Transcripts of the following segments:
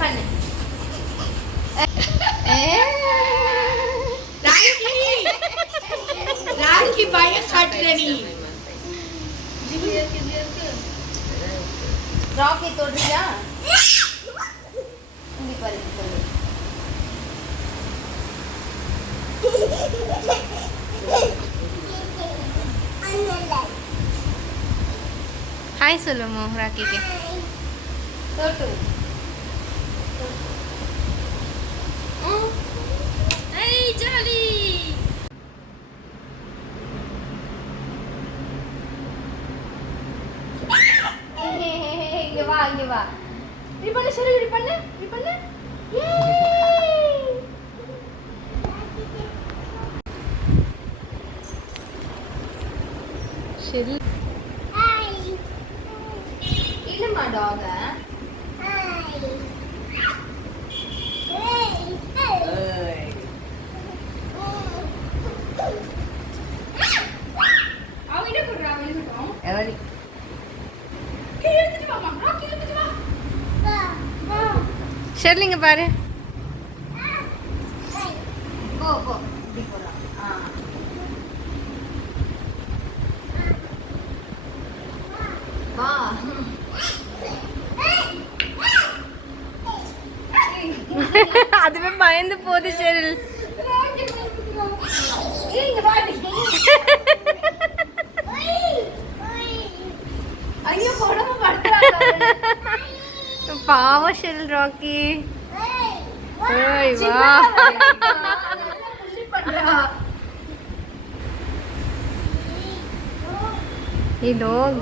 பண்ணு. ராக்கி பயம் காட்டுற நீ. ராக்கி தொடுறியா? இங்க பாரு. ஹாய் சொல்லுமோ ராக்கிக்கு. தொட்டு. ஏய் ஜாலி. இங்க வா இங்க வா. இப்படி பண்ணு சரி இப்படி பண்ணு இப்படி பண்ணு. சரி. இல்லம்மா டாக. அவங்க என்ன பண்றாங்க வெளியிட்டோம். எவரி. கீழே வா மாமா கீழே வா. வா. ஷெர்லிங்க பாரு. போ போ இப்படி போறா. வா. அதுவே பயந்து போகுது ஷெரில். இங்க வாடி. ஐயோ போடமா படுறாங்க. பாவம் ஷெரில் ராக்கி. ஏய் வா. ये डॉग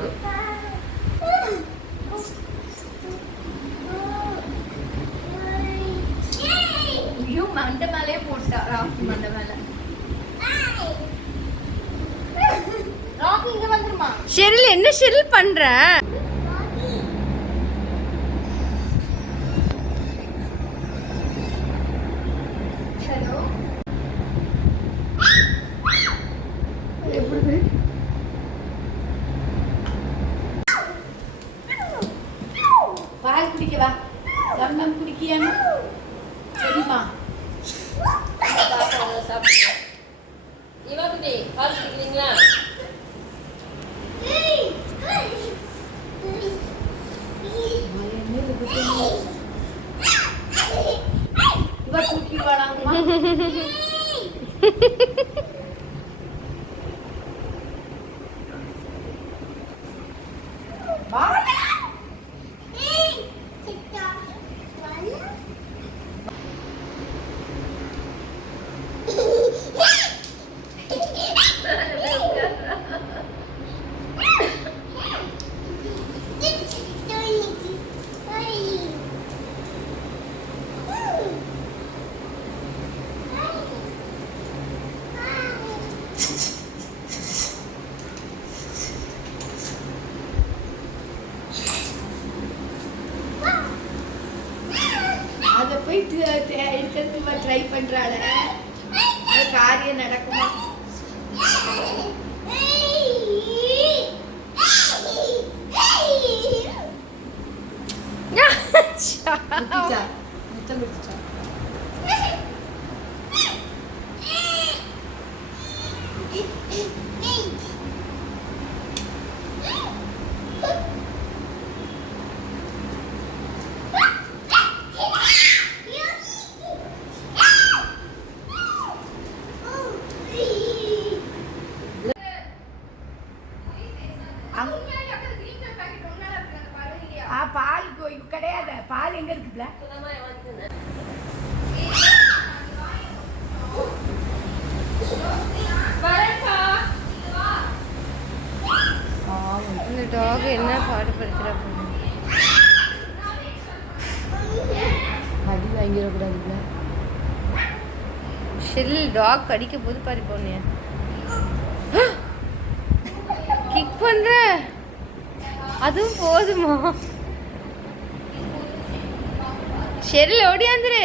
ஐயோ மண்டை மேலே போட்டா ராக்கி மண்டை மேல. ராக்கி இங்க வந்துருமா? ஷெரில் என்ன ஷெரில் பண்ற? ஹலோ எப்படி பால் குடிக்க வா. தம்மம் குடிக்கியானு சரிம்மா. இவாக்குட்டி பால் குடிக்கிறீங்களா? இவ குட்டி வாடாங்கம்மா. அதை போய் எடுக்கிறதுக்கு ட்ரை பண்றாள. காரியம் நடக்குமா? முத்தம் பிடிச்சா பால் கிடையாது. பால் எங்க இருக்குல்ல? இந்த டாக் என்ன பாடுபடுத்துற அடி வாங்கிடக்கூடாதுல்ல. ஷெரில் டாக் கடிக்க போது பாரு போனியா கிக் பண்ற. அதுவும் போதுமா? ஷெரில் ஓடியாந்துரு.